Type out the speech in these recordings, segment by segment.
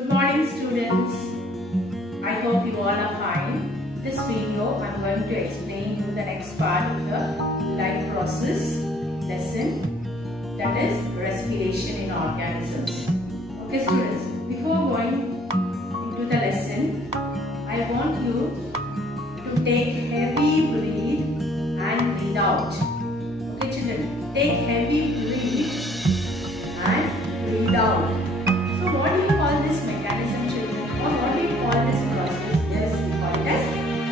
Good morning students. I hope you all are fine. This video I am going to explain you the next part of the life process lesson, that is respiration in organisms. Okay students, before going into the lesson, I want you to take heavy breath and breathe out. Okay children, take heavy breath and breathe out. So what do you call this mechanism children, or what do you call this process? Yes, we call it as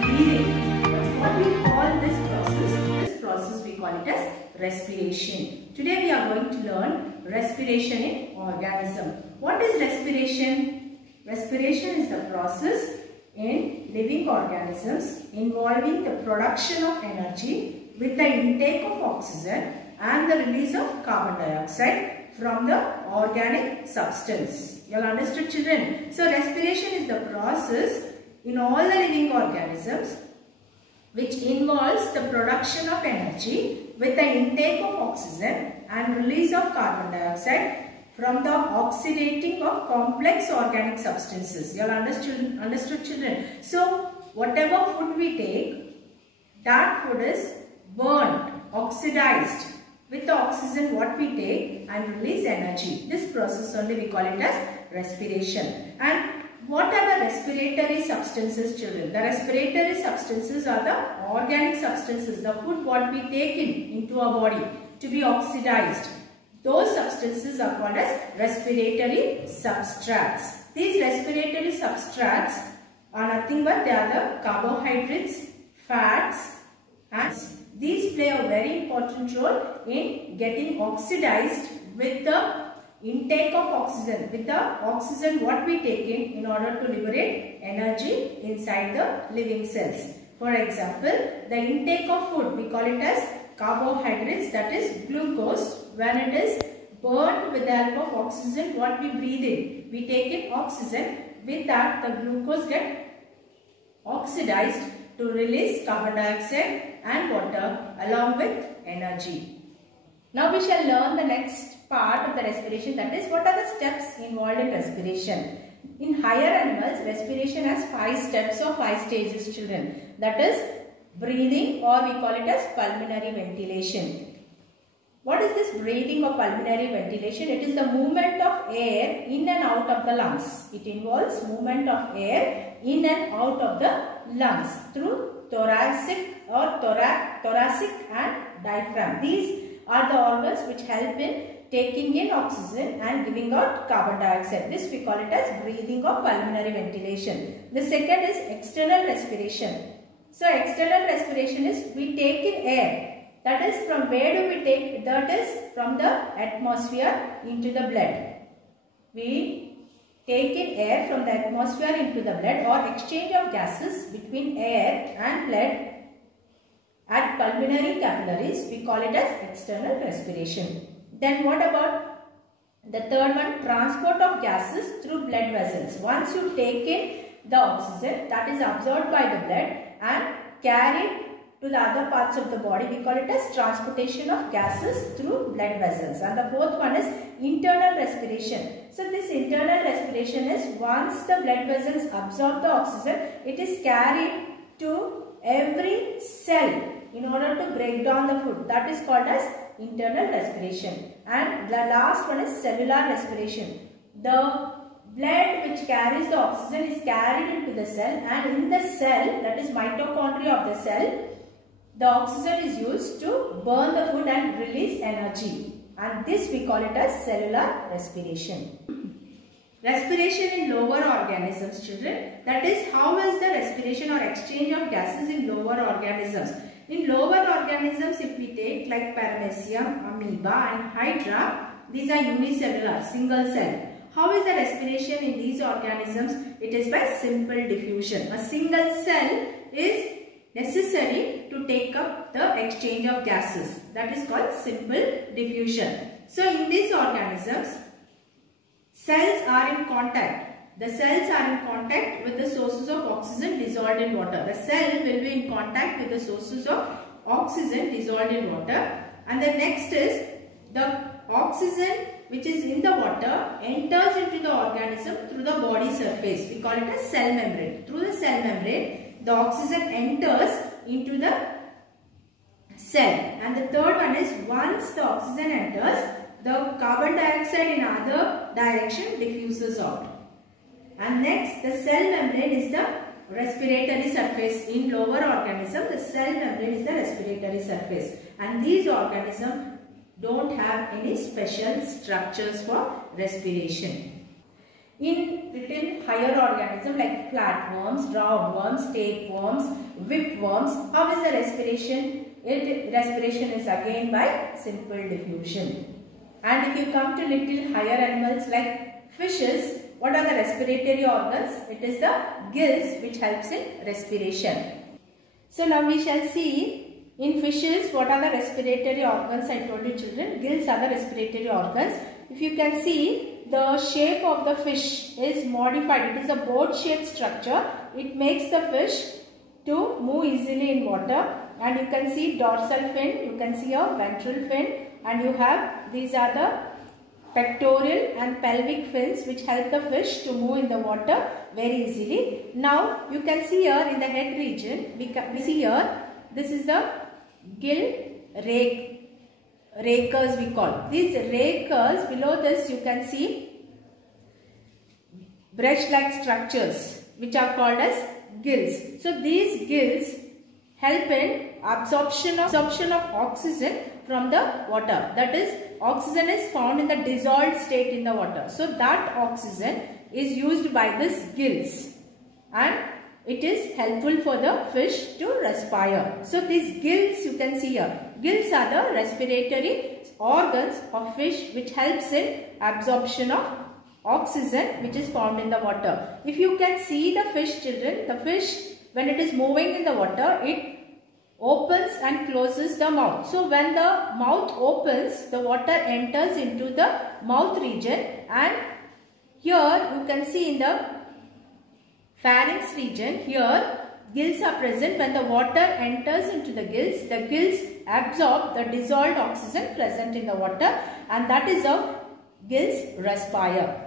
breathing. But what do you call this process? This process we call it as respiration. Today we are going to learn respiration in organism. What is respiration? Respiration is the process in living organisms involving the production of energy with the intake of oxygen and the release of carbon dioxide from the organic substance. You all understood children? So respiration is the process in all the living organisms which involves the production of energy with the intake of oxygen and release of carbon dioxide from the oxidating of complex organic substances. You all understood children? So whatever food we take, that food is burnt, oxidized with the oxygen what we take and release energy. This process only we call it as respiration. And what are the respiratory substances children? The respiratory substances are the organic substances, the food what we take into our body to be oxidized. Those substances are called as respiratory substrates. These respiratory substrates are nothing but they are the carbohydrates, fats, and these play a very important role in getting oxidized with the intake of oxygen, with the oxygen what we take in order to liberate energy inside the living cells. For example, the intake of food, we call it as carbohydrates, that is glucose. When it is burnt with the help of oxygen what we breathe in, we take in oxygen. With that the glucose get oxidized to release carbon dioxide and water along with energy. Now we shall learn the next part of the respiration, that is what are the steps involved in respiration. In higher animals, respiration has 5 steps or 5 stages children. That is breathing, or we call it as pulmonary ventilation. What is this breathing or pulmonary ventilation? It is the movement of air in and out of the lungs. It involves movement of air in and out of the lungs through thoracic and diaphragm. These are the organs which help in taking in oxygen and giving out carbon dioxide. This we call it as breathing or pulmonary ventilation. The second is external respiration. So external respiration is we take in air. That is, from where do we take? That is from the atmosphere into the blood. We take in air from the atmosphere into the blood, or exchange of gases between air and blood at pulmonary capillaries. We call it as external respiration. Then what about the third one? Transport of gases through blood vessels. Once you take in the oxygen, that is absorbed by the blood and carried to the other parts of the body, we call it as transportation of gases through blood vessels. And the fourth one is internal respiration. So this internal respiration is once the blood vessels absorb the oxygen, it is carried to every cell in order to break down the food. That is called as internal respiration. And the last one is cellular respiration. The blood which carries the oxygen is carried into the cell, and in the cell, that is mitochondria of the cell, the oxygen is used to burn the food and release energy. And this we call it as cellular respiration. Respiration in lower organisms children, that is how is the respiration or exchange of gases in lower organisms. In lower organisms, if we take like paramecium, amoeba and hydra, these are unicellular, single cell. How is the respiration in these organisms? It is by simple diffusion. A single cell is necessary to take up the exchange of gases. That is called simple diffusion. So in these organisms, cells are in contact. The cells are in contact with the sources of oxygen dissolved in water. The cell will be in contact with the sources of oxygen dissolved in water. And the next is the oxygen which is in the water enters into the organism through the body surface. We call it a cell membrane. Through the cell membrane, the oxygen enters into the cell. And the third one is, once the oxygen enters, the carbon dioxide in other direction diffuses out. And next, the cell membrane is the respiratory surface. In lower organism, the cell membrane is the respiratory surface. And these organisms don't have any special structures for respiration. In little higher organisms like flatworms, roundworms, tapeworms, whipworms, how is the respiration? Respiration is again by simple diffusion. And if you come to little higher animals like fishes, what are the respiratory organs? It is the gills which helps in respiration. So now we shall see in fishes what are the respiratory organs. I told you children, gills are the respiratory organs. If you can see, the shape of the fish is modified. It is a boat shaped structure. It makes the fish to move easily in water. And you can see dorsal fin, you can see a ventral fin, and you have, these are the pectoral and pelvic fins which help the fish to move in the water very easily. Now you can see here in the head region, we see here, this is the gill rakers we call. These rakers, below this you can see brush-like structures which are called as gills. So these gills help in absorption of oxygen from the water. That is, oxygen is found in the dissolved state in the water. So that oxygen is used by these gills and it is helpful for the fish to respire. So these gills you can see here. Gills are the respiratory organs of fish which helps in absorption of oxygen which is found in the water. If you can see the fish children, the fish when it is moving in the water, it opens and closes the mouth. So when the mouth opens, the water enters into the mouth region, and here you can see in the pharynx region, here gills are present. When the water enters into the gills absorb the dissolved oxygen present in the water, and that is how gills respire.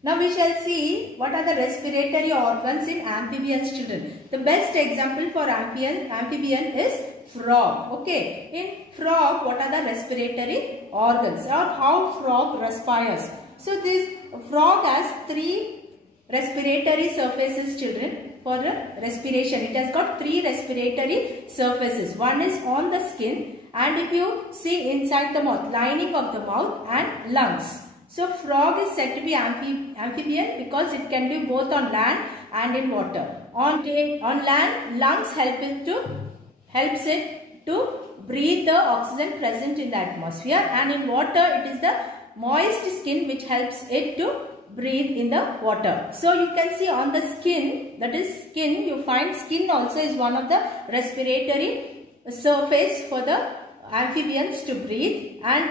Now we shall see what are the respiratory organs in amphibians children. The best example for amphibian is frog. Okay, in frog what are the respiratory organs or how frog respires? So this frog has 3 respiratory surfaces children for respiration. It has got 3 respiratory surfaces. One is on the skin, and if you see inside the mouth, lining of the mouth and lungs. So frog is said to be amphibian because it can live both on land and in water. On land, lungs helps it to breathe the oxygen present in the atmosphere, and in water it is the moist skin which helps it to breathe in the water. So you can see on the skin, that is skin, you find skin also is one of the respiratory surface for the amphibians to breathe, and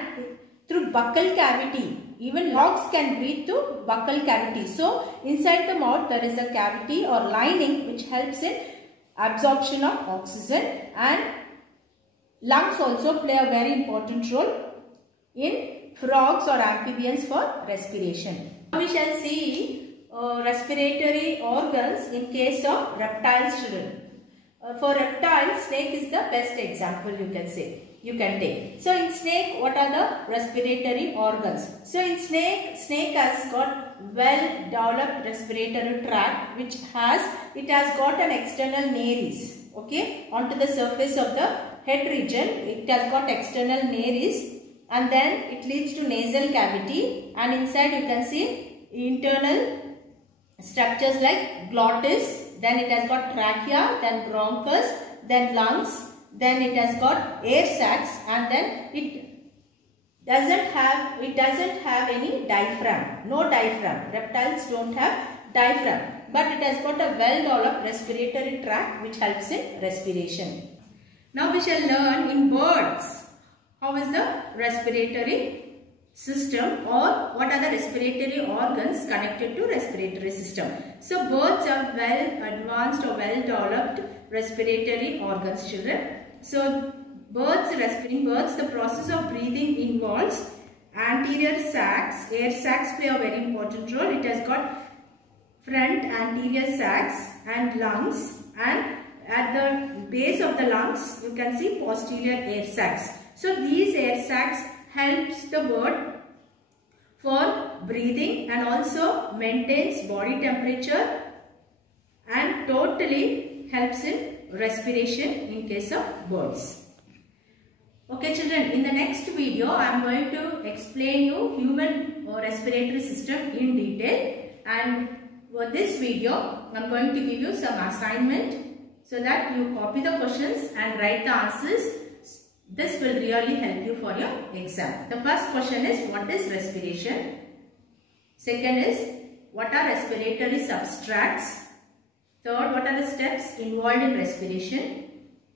through buccal cavity. Even logs can breathe through buccal cavity. So inside the mouth there is a cavity or lining which helps in absorption of oxygen, and lungs also play a very important role in frogs or amphibians for respiration. Now we shall see respiratory organs in case of reptiles children. For reptiles, snake is the best example you can take. So in snake, what are the respiratory organs? So in snake has got well developed respiratory tract which has got an external nares. Okay, onto the surface of the head region, it has got external nares, and then it leads to nasal cavity, and inside you can see internal structures like glottis. Then it has got trachea, then bronchus, then lungs, then it has got air sacs, and then it doesn't have any diaphragm. No diaphragm. Reptiles don't have diaphragm, but it has got a well developed respiratory tract which helps in respiration. Now we shall learn in birds how is the respiratory system, or what are the respiratory organs connected to respiratory system. So birds are well advanced or well developed respiratory organs children. So in birds the process of breathing involves anterior sacs. Air sacs play a very important role. It has got front anterior sacs and lungs, and at the base of the lungs you can see posterior air sacs. So these air sacs helps the bird for breathing and also maintains body temperature and totally helps in respiration in case of birds. Okay children, in the next video I am going to explain you human respiratory system in detail, and for this video I am going to give you some assignment so that you copy the questions and write the answers. This will really help you for your exam. The first question is, what is respiration? Second is, what are respiratory substrates? Third, what are the steps involved in respiration?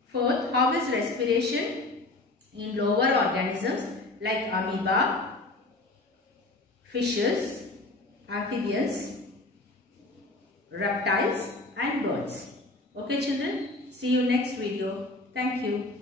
Fourth, how is respiration in lower organisms like amoeba, fishes, amphibians, reptiles and birds. Okay children, see you next video. Thank you.